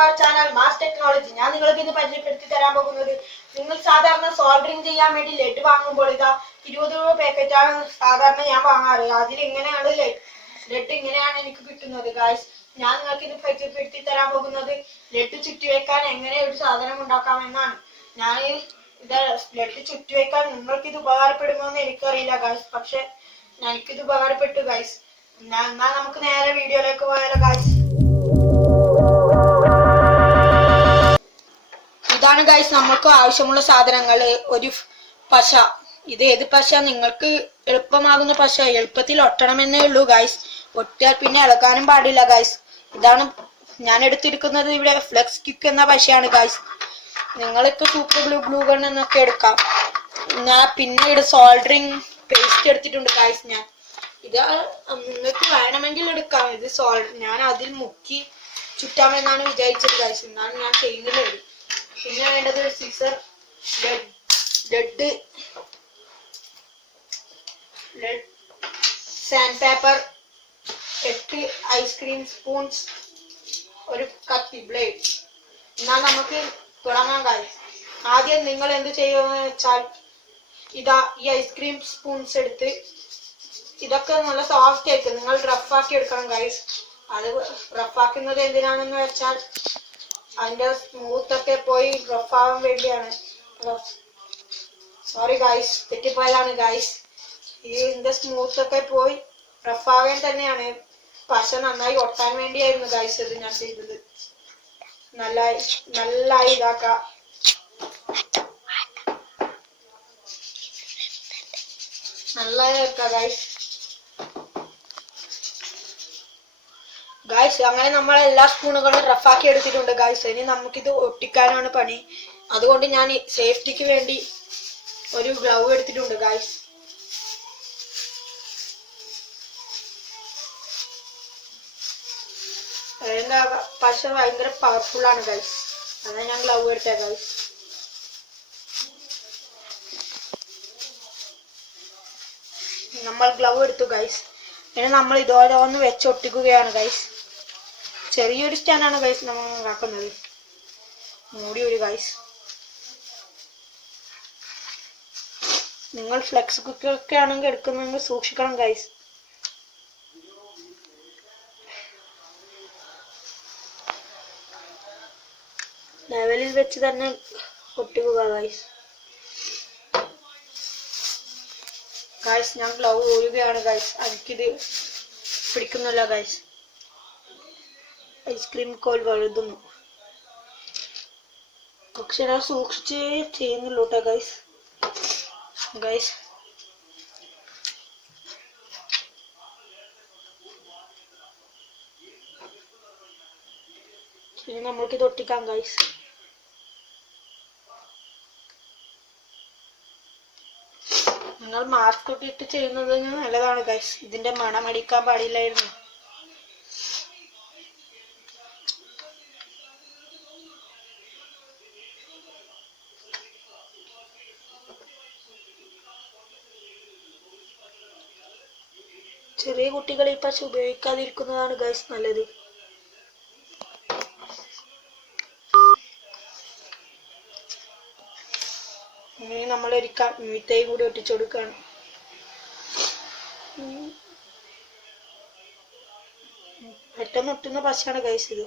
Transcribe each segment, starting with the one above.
our channel Mass Technology. ഞാൻ നിങ്ങൾക്ക് ഇന്ന് പരിചയപ്പെടുത്തി തരാൻ പോകുന്നത് നിങ്ങൾ സാധാരണ സോൾഡറിംഗ് ചെയ്യാൻ വേണ്ടി ലെഡ് വാങ്ങുമ്പോൾ ഇതാ 20 രൂപ പാക്കറ്റാണ് സാധാരണ ഞാൻ വാങ്ങാറ്. അതിൽ ഇങ്ങനെയാണ് ലെഡ് ഇങ്ങനെയാണ് എനിക്ക് കിട്ടുന്നത് ഗായ്സ്. ഞാൻ നിങ്ങൾക്ക് ഇന്ന് പരിചയപ്പെടുത്തി തരാൻ പോകുന്നത് ലെഡ് ചുറ്റിവെക്കാൻ എങ്ങനെ ഒരു സാധനം ഉണ്ടാക്കാമെന്നാണ്. ഞാൻ ഇത് ലെഡ് ചുറ്റിവെക്കാൻ നിങ്ങൾക്ക് ഇത് ഉപകാരപ്പെടുമോ എന്ന് എനിക്കറിയില്ല ഗായ്സ്. പക്ഷെ എനിക്കിത് ഉപകാരപ്പെട്ടു ഗായ്സ്. എന്നാൽ നമുക്ക് നേരെ വീഡിയോയിലേക്ക് പോയാലോ ഗായ്സ്. ഇതാണ് ഗൈസ് നമുക്ക് ആവശ്യമുള്ള സാധനങ്ങൾ. ഒരു പശ, ഇത് ഏത് പശ നിങ്ങൾക്ക് എളുപ്പമാകുന്ന പശ, എളുപ്പത്തിൽ ഒട്ടണമെന്നേ ഉള്ളൂ ഗൈസ്. ഒട്ടിയാൽ പിന്നെ ഇളകാനും പാടില്ല ഗൈസ്. ഇതാണ് ഞാൻ എടുത്തിരിക്കുന്നത്. ഇവിടെ ഫ്ലെക്സ് ക്വിക്ക് എന്ന പശയാണ് ഗൈസ്. നിങ്ങൾക്ക് സൂപ്പർ ഗ്ലൂ ഗൺ എന്നൊക്കെ എടുക്കാം. ഞാൻ പിന്നെ ഇവിടെ സോൾഡറിങ് പേസ്റ്റ് എടുത്തിട്ടുണ്ട് ഗൈസ്. ഞാൻ ഇത് നിങ്ങൾക്ക് വേണമെങ്കിൽ എടുക്കാം. ഇത് ഞാൻ അതിൽ മുക്കി ചുറ്റാമെന്നാണ് വിചാരിച്ചത് ഗൈസ്. എന്നാണ് ഞാൻ ചെയ്യുന്നത്. പിന്നെ വേണ്ടത് scissor, lead sand paper, 8 ice cream spoons, ഒരു കത്തി ബ്ലേഡ്. എന്നാൽ നമുക്ക് തുടങ്ങാം ഗൈസ്. ആദ്യം നിങ്ങൾ എന്ത് ചെയ്യുമെന്ന് വെച്ചാൽ ഇതാ ഈ ഐസ്ക്രീം സ്പൂൺസ് എടുത്ത് ഇതൊക്കെ നല്ല സോഫ്റ്റ് ആയിട്ട് നിങ്ങൾ റഫാക്കി എടുക്കണം ഗൈസ്. അത് റഫാക്കുന്നത് എന്തിനാണെന്ന് വെച്ചാൽ അതിന്റെ സ്മൂത്ത് ഒക്കെ പോയി റഫ് ആവാൻ വേണ്ടിയാണ്. സോറി ഗൈസ്, തെറ്റിപ്പോയതാണ് ഗൈസ്. ഇതിന്റെ സ്മൂത്ത് ഒക്കെ പോയി റഫ് ആവാൻ തന്നെയാണ്. പശ നന്നായി ഒട്ടാൻ വേണ്ടിയായിരുന്നു ഗൈസ് ഇത് ഞാൻ ചെയ്തത്. നല്ലായി ഇതാക്കാം. നല്ലായി വെക്കാം ഗൈസ്. ഗായ്സ് അങ്ങനെ നമ്മൾ എല്ലാ സ്പൂണുകളും റഫാക്കി എടുത്തിട്ടുണ്ട് ഗായ്സ്. ഇനി നമുക്കിത് ഒട്ടിക്കാനാണ് പണി. അതുകൊണ്ട് ഞാൻ സേഫ്റ്റിക്ക് വേണ്ടി ഒരു ഗ്ലൗ എടുത്തിട്ടുണ്ട് ഗായ്സ്. അതിന്റെ പശ ഭയങ്കര പവർഫുൾ ആണ് ഗായ്സ്. അതാണ് ഞാൻ ഗ്ലൗ എടുത്തേ ഗായ്സ്. നമ്മൾ ഗ്ലൗ എടുത്തു ഗായ്സ്. ഇനി നമ്മൾ ഇതോടെ ഒന്ന് വെച്ചൊട്ടിക്കുകയാണ് ഗൈസ്. ചെറിയൊരു സ്റ്റാൻഡാണ് ഗൈസ് നമ്മൾ ഉണ്ടാക്കുന്നത്. മൂടി ഒരു ഗൈസ്. നിങ്ങൾ ഫ്ലെക്സ് കുക്കൊക്കെ ആണെങ്കിൽ എടുക്കുന്നെങ്കിൽ സൂക്ഷിക്കണം ഗൈസ്. ലെവലിൽ വെച്ച് തന്നെ ഒട്ടിക്കുക ഗൈസ്. ഗൈസ് ഞാൻ ഗ്ലൗ ഊരുകയാണ് ഗൈസ്. എനിക്കിത് പിടിക്കുന്നില്ല ഗൈസ്. ഐസ്ക്രീം കോൽ വഴുതുന്നു. പക്ഷെ ഞാൻ സൂക്ഷിച്ച് ചെയ്യുന്നുള്ളൂ കേട്ടോ ഗൈസ്. ഇനി നമ്മൾക്കിത് ഒട്ടിക്കാം ഗൈസ്. നിങ്ങൾ മാസ്ക് ഇട്ടിട്ട് ചെയ്യുന്നത് നല്ലതാണ് ഗൈസ്. ഇതിന്റെ മണം അടിക്കാൻ പാടില്ലായിരുന്നു. ചെറിയ കുട്ടികൾ ഈ പശ ഉപയോഗിക്കാതിരിക്കുന്നതാണ് ഗൈസ് നല്ലത്. ഇനി നമ്മൾ ഒരു മീത്തയും കൂടി ഒട്ടിച്ചു കൊടുക്കുകയാണ്. പെട്ടെന്ന് ഒട്ടുന്ന പശയാണ് ഗൈസ് ഇത്.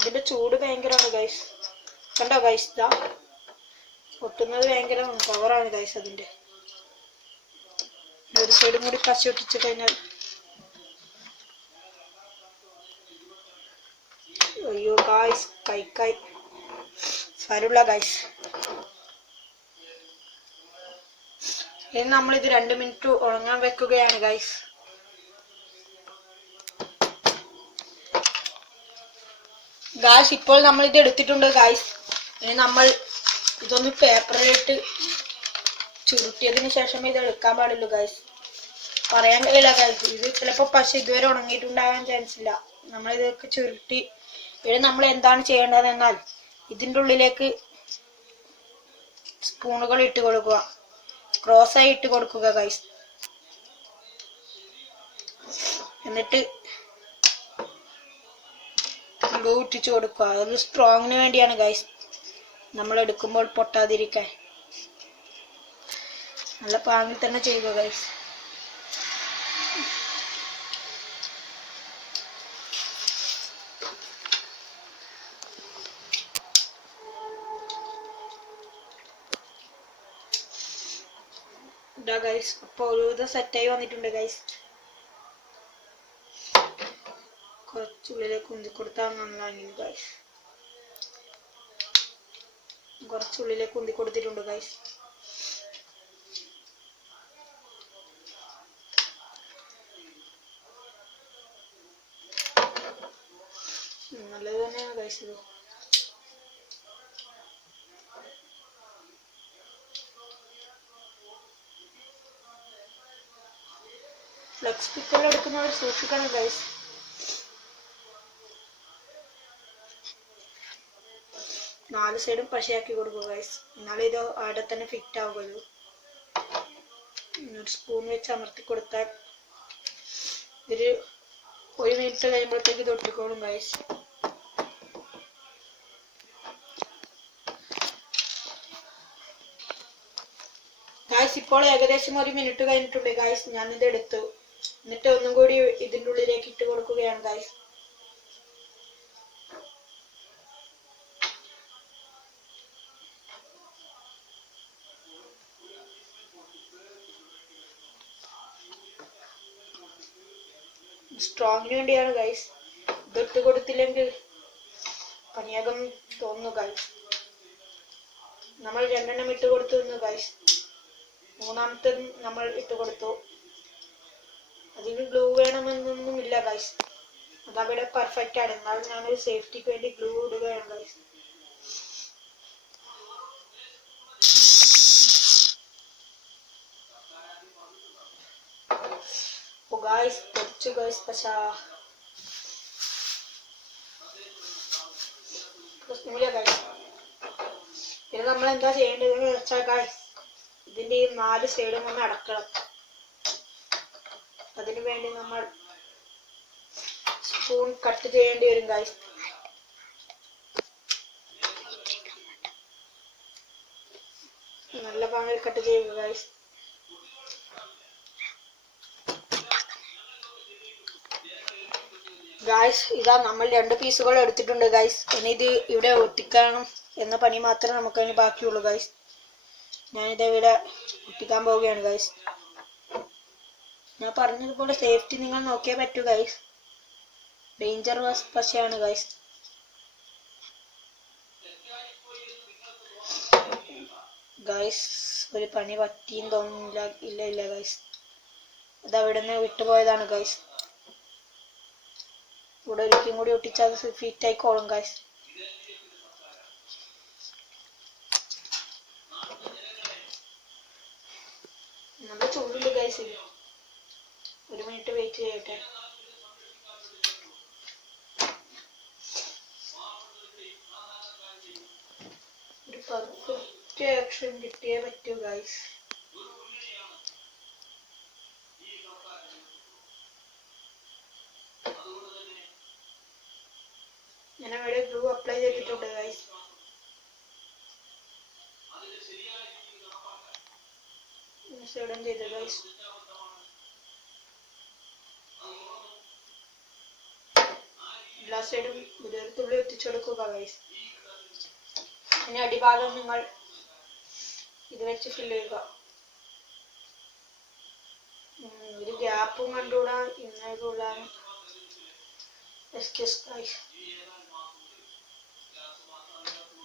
ഇതിന്റെ ചൂട് ഭയങ്കരമാണ് ഗൈസ്. കണ്ടോ ഗൈസ്, ഇതാ ഒട്ടുന്നത് ഭയങ്കര പവറാണ് ഗൈസ്. അതിന്റെ ഒരു സൈഡും കൂടി പശ ഒട്ടിച്ചു കഴിഞ്ഞാൽ അയ്യോ ഗായ്സ്, കൈ സാരമില്ല ഗായ്സ്. ഇനി നമ്മളിത് 2 മിനിറ്റ് ഉണങ്ങാൻ വെക്കുകയാണ് ഗായ്സ്. ഗായ്സ് ഇപ്പോൾ നമ്മൾ ഇത് എടുത്തിട്ടുണ്ട് ഗായ്സ്. ഇനി നമ്മൾ ഇതൊന്ന് പേപ്പറിലിട്ട് ചുരുട്ടിയതിന് ശേഷം ഇത് എടുക്കാൻ പാടുള്ളൂ ഗായ്സ്. പറയാൻ കഴിയില്ല ഗായ്സ്. ഇത് ചിലപ്പോൾ പശ ഇതുവരെ ഉണങ്ങിയിട്ടുണ്ടാകാൻ ചാൻസ് ഇല്ല. നമ്മളിതൊക്കെ ചുരുട്ടി ഇനി നമ്മൾ എന്താണ് ചെയ്യേണ്ടതെന്നാൽ ഇതിൻ്റെ ഉള്ളിലേക്ക് സ്പൂണുകൾ ഇട്ട് കൊടുക്കുക. ക്രോസ് ആയി ഇട്ട് കൊടുക്കുക ഗൈസ്. എന്നിട്ട് ഗ്ലൂ ഇട്ടിച്ചു കൊടുക്കുക. അതൊരു സ്ട്രോങ്ങിന് വേണ്ടിയാണ് ഗൈസ്, നമ്മൾ എടുക്കുമ്പോൾ പൊട്ടാതിരിക്കാൻ. നല്ല പാങ്ങിൽ തന്നെ ചെയ്യുക ഗൈസ്. ഇതാ ഗൈസ്, അപ്പൊ ഒരുവിധം സെറ്റായി വന്നിട്ടുണ്ട് ഗൈസ്. കുറച്ചുള്ളിലേക്ക് ഉന്തി കൊടുത്താൽ നന്നായി ഗൈസ്. കുറച്ചുള്ളിലേക്ക് ഉന്തി കൊടുത്തിട്ടുണ്ട് ഗൈസ്. നല്ലത് തന്നെയാണ് ഗൈസ് ഇത്. ഫ്ലെക്സ് പിക്കൽ എടുക്കുന്നവർ സൂക്ഷിക്കണം ഗൈസ്. നാല് സൈഡും പശയാക്കി കൊടുക്കുക ഗൈസ്, എന്നാലും ഇത് അവിടെ തന്നെ ഫിറ്റ് ആവുകയുള്ളൂ. ഒരു സ്പൂൺ വെച്ച് അമർത്തി കൊടുത്താൽ ഒരു 1 മിനിറ്റ് കഴിയുമ്പോഴത്തേക്ക് തൊട്ടിക്കോളും ഗൈസ്. ഗൈസ് ഇപ്പോൾ ഏകദേശം 1 മിനിറ്റ് കഴിഞ്ഞിട്ടുണ്ട് ഗൈസ്. ഞാനിത് എടുത്തു, എന്നിട്ട് ഒന്നും കൂടി ഇതിൻ്റെ ഉള്ളിലേക്ക് ഇട്ട് കൊടുക്കുകയാണ് ഗൈസ്. സ്ട്രോങ്ങിന് വേണ്ടിയാണ് ഗൈസ്. ഇതിട്ട് കൊടുത്തില്ലെങ്കിൽ പനിയാകം തോന്നുന്നു ഗൈസ്. നമ്മൾ 2 എണ്ണം ഇട്ട് കൊടുത്തു ഗൈസ്. മൂന്നാമത്തെ നമ്മൾ ഇട്ട് കൊടുത്തു. അതിന് ഗ്ലൂ വേണമെന്നൊന്നും ഇല്ല ഗൈസ്, അതവിടെ പെർഫെക്റ്റ് ആണ്. എന്നാലും ഞാനൊരു സേഫ്റ്റിക്ക് വേണ്ടി ഗ്ലൂ ഇടുകയാണ് ഗൈസ്. ഗൈസ് പൊടിച്ചു ഗൈസ്. പക്ഷേ പ്രശ്നമില്ല ഗൈസ്. പിന്നെ നമ്മൾ എന്താ ചെയ്യേണ്ടതെന്ന് വെച്ചാൽ ഗൈസ്, ഇതിന്റെ ഈ 4 സൈഡും ഒന്ന് അടക്കണം. അതിനു വേണ്ടി നമ്മൾ സ്പൂൺ കട്ട് ചെയ്യേണ്ടി വരും ഗൈസ്. നല്ല പാങ്ങിൽ കട്ട് ചെയ്യുക ഗൈസ്. ഗൈസ് ഇതാ നമ്മൾ 2 പീസുകൾ എടുത്തിട്ടുണ്ട് ഗൈസ്. ഇനി ഇത് ഇവിടെ ഒട്ടിക്കണം എന്ന പണി മാത്രമേ നമുക്ക് അതിന് ബാക്കിയുള്ളൂ ഗൈസ്. ഞാനിത് ഇവിടെ ഒട്ടിക്കാൻ പോവുകയാണ് ഗൈസ്. ഞാൻ പറഞ്ഞതുപോലെ സേഫ്റ്റി നിങ്ങൾ നോക്കിയേ പറ്റൂ ഗൈസ്. ഡേഞ്ചർ പശയാണ് ഗൈസ്. ഗൈസ് ഒരു പണി പറ്റിയെന്ന് തോന്നുന്നില്ല. ഇല്ല ഗൈസ്, അത് അവിടെ നിന്ന് വിട്ടുപോയതാണ് ഗൈസ്. ഇവിടെ ഒരിക്കലും കൂടി ഒട്ടിച്ചാൽ ഫിറ്റ് ആയിക്കോളും ഗൈസ്. നല്ല ചൂടുണ്ട് ഗൈസ്. 1 മിനിറ്റ് വെയിറ്റ് ചെയ്യട്ടെ. ഒരു പെർഫെക്റ്റ് ആക്ഷൻ കിട്ടിയേ പറ്റൂ ഗൈസ്. ഞാൻ അവിടെ ഗ്ലൂ അപ്ലൈ ചെയ്തിട്ടുണ്ട് ഗൈസ്. സൈഡും ചെയ്തു ഗൈസ്. എല്ലാ സൈഡും ഒരു തുള്ളി എത്തിച്ചെടുക്കുക ഗൈസ്. ഇനി അടിഭാഗം നിങ്ങൾ ഇത് വെച്ച് ഫില്ല് ചെയ്യുക. ഒരു ഗ്യാപ്പും കണ്ടുകൂടാ ഇന്നേക്കൂടാ. Excuse guys.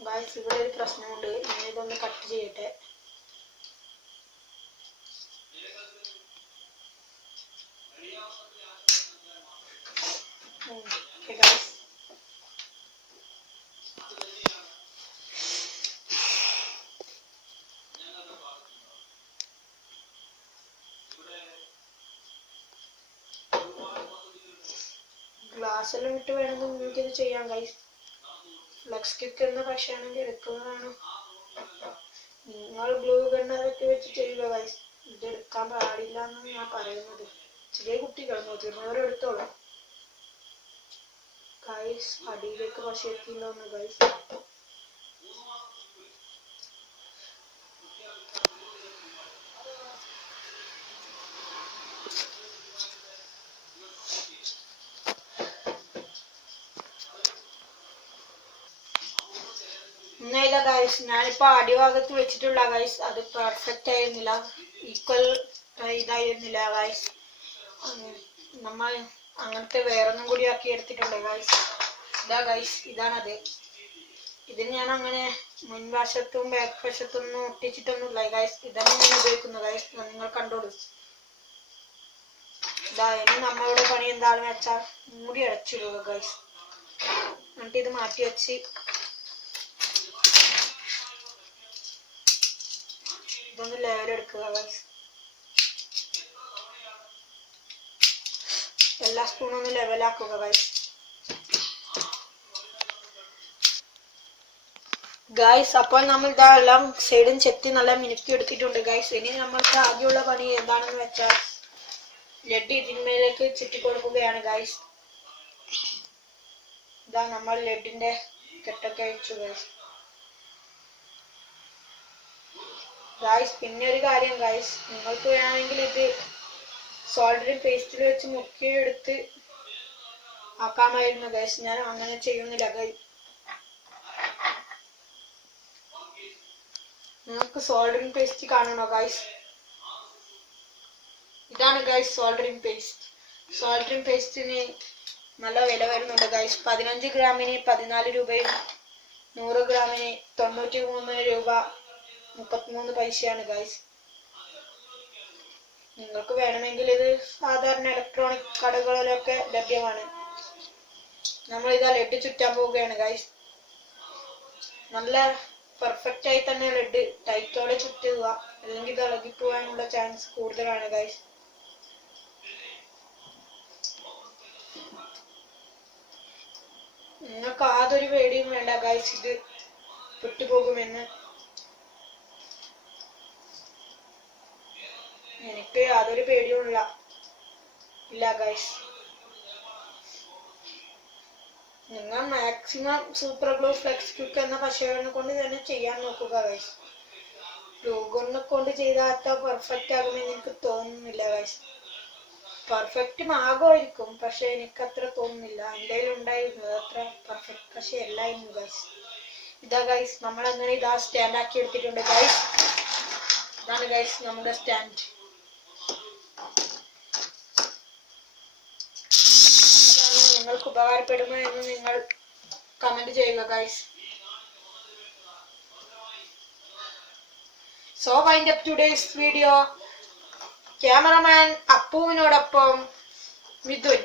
ഗൈസ് ഇവിടെ ഒരു പ്രശ്നമുണ്ട്. ഞാൻ ഇതൊന്ന് കട്ട് ചെയ്യട്ടെ. ഗൈസ് ഗ്ലാസ്സെല്ലാം ഇട്ട് വേണമെങ്കിൽ നിങ്ങൾക്ക് ഇത് ചെയ്യാം ഗൈസ്. ഫ്ലക്സ് കിക്ക് എന്ന പക്ഷാണെങ്കിൽ എടുക്കുന്നതാണ്. നിങ്ങൾ ഗ്ലൂ ഗണ്ണൊക്കെ വെച്ച് ചെയ്യുക ഗൈസ്. ഇത് എടുക്കാൻ പാടില്ല എന്നാണ് ഞാൻ പറയുന്നത്. ചെറിയ കുട്ടികൾ മുതിർന്നവർ എടുത്തോളൂ ഗൈസ്. അടിയിലേക്ക് പശ എത്തിയില്ലോന്ന് ഗൈസ്. ഒന്നുമില്ല ഗൈസ്, ഞാനിപ്പോ അടിഭാഗത്ത് വെച്ചിട്ടുള്ള ഗൈസ് അത് പെർഫെക്റ്റ് ആയിരുന്നില്ല, ഈക്വൽ ഇതായിരുന്നില്ല ഗൈസ്. നമ്മൾ അങ്ങനത്തെ വേറൊന്നും കൂടി ആക്കി എടുത്തിട്ടുണ്ട് ഗൈസ്. ഇതാ ഗൈസ്, ഇതാണത്. ഇതിന് ഞാൻ അങ്ങനെ മുൻവശത്തും ബാക്ക് വശത്തൊന്നും ഒട്ടിച്ചിട്ടൊന്നുമില്ല ഗൈസ്. ഇതാണ് ഞാൻ ഉപയോഗിക്കുന്നത് ഗൈസ്, നിങ്ങൾ കണ്ടോളൂ. ഇതാ ഇനി നമ്മളുടെ പണി എന്താണെന്ന് വെച്ചാൽ മൂടി അടച്ചിടുക ഗൈസ്. എന്നിട്ട് ഇത് മാറ്റി വെച്ച് ഇതൊന്ന് ലെവലെടുക്കുക ഗൈസ്. എല്ലാ സ്പൂണും ഒന്ന് ലെവലാക്കുക ഗൈസ്. ഗൈസ് അപ്പോൾ നമ്മൾ ഇതെല്ലാം സൈഡും ചെത്തി നല്ല മിനുക്കി എടുത്തിട്ടുണ്ട് ഗൈസ്. ഇനി നമ്മൾക്ക് ആദ്യമുള്ള പണി എന്താണെന്ന് വെച്ചാൽ ലഡ് ഇതിന്മേലേക്ക് ചുറ്റി കൊടുക്കുകയാണ് ഗൈസ്. ഇതാ നമ്മൾ ലഡിന്റെ കെട്ടൊക്കെ അയച്ചു ഗൈസ്. ഗൈസ് പിന്നെ ഒരു കാര്യം ഗൈസ്, നിങ്ങൾക്ക് വേണമെങ്കിൽ ഇത് സോൾഡറിങ് പേസ്റ്റിൽ വെച്ച് മുക്കിയെടുത്ത് ആക്കാമായിരുന്നു ഗൈസ്. ഞാൻ അങ്ങനെ ചെയ്യുന്നില്ല ഗൈസ്. നിങ്ങൾക്ക് സോൾഡറിങ് പേസ്റ്റ് കാണണോ ഗൈസ്? ഇതാണ് ഗൈസ് സോൾഡറിങ് പേസ്റ്റ്. സോൾഡറിങ് പേസ്റ്റിന് നല്ല വില വരുന്നുണ്ട് ഗൈസ്. 15 ഗ്രാമിന് 14 രൂപയും 100 ഗ്രാമിന് 93 രൂപ 33 പൈസയാണ് ഗൈസ്. നിങ്ങൾക്ക് വേണമെങ്കിൽ ഇത് സാധാരണ ഇലക്ട്രോണിക് കടകളിലൊക്കെ ലഭ്യമാണ്. നമ്മൾ ഇതാ ലഡ് ചുറ്റാൻ പോവുകയാണ് ഗൈസ്. നല്ല പെർഫെക്റ്റ് ആയി തന്നെ ലഡ് ടൈറ്റോടെ ചുറ്റുക, അല്ലെങ്കിൽ ഇത് ഇളകിപ്പോവാനുള്ള ചാൻസ് കൂടുതലാണ് ഗൈസ്. നിങ്ങൾക്ക് യാതൊരു പേടിയും വേണ്ട ഗൈസ്, ഇത് പൊട്ടിപ്പോകുമെന്ന്. എനിക്ക് യാതൊരു പേടിയും ഇല്ല ഗൈസ്. നിങ്ങൾ maximum super glue flex quick എന്ന പശകളെ കൊണ്ട് തന്നെ ചെയ്യാൻ നോക്കുക ഗൈസ്. ഗ്ലൂഗണിനെ കൊണ്ട് ചെയ്താൽ അത്ര പെർഫെക്റ്റ് ആകുമെന്ന് എനിക്ക് തോന്നുന്നില്ല ഗൈസ്. പെർഫെക്റ്റ് ആകുമായിരിക്കും, പക്ഷെ എനിക്കത്ര തോന്നുന്നില്ല. എൻ്റെ ഉണ്ടായിരുന്നത് അത്ര പെർഫെക്റ്റ് പക്ഷെ അല്ലായിരുന്നു ഗൈസ്. ഇതാ ഗൈസ് നമ്മൾ അങ്ങനെ ഇതാ സ്റ്റാൻഡ് ആക്കി എടുത്തിട്ടുണ്ട് ഗൈസ്. ഇതാണ് ഗൈസ് നമ്മുടെ സ്റ്റാൻഡ്. നിങ്ങൾക്ക് ഉപകാരപ്പെടുമോ എന്ന് നിങ്ങൾ കമന്റ് ചെയ്യുക guys. So wind up today's video. Cameraman അപ്പുവിനോടൊപ്പം മിഥുൻ.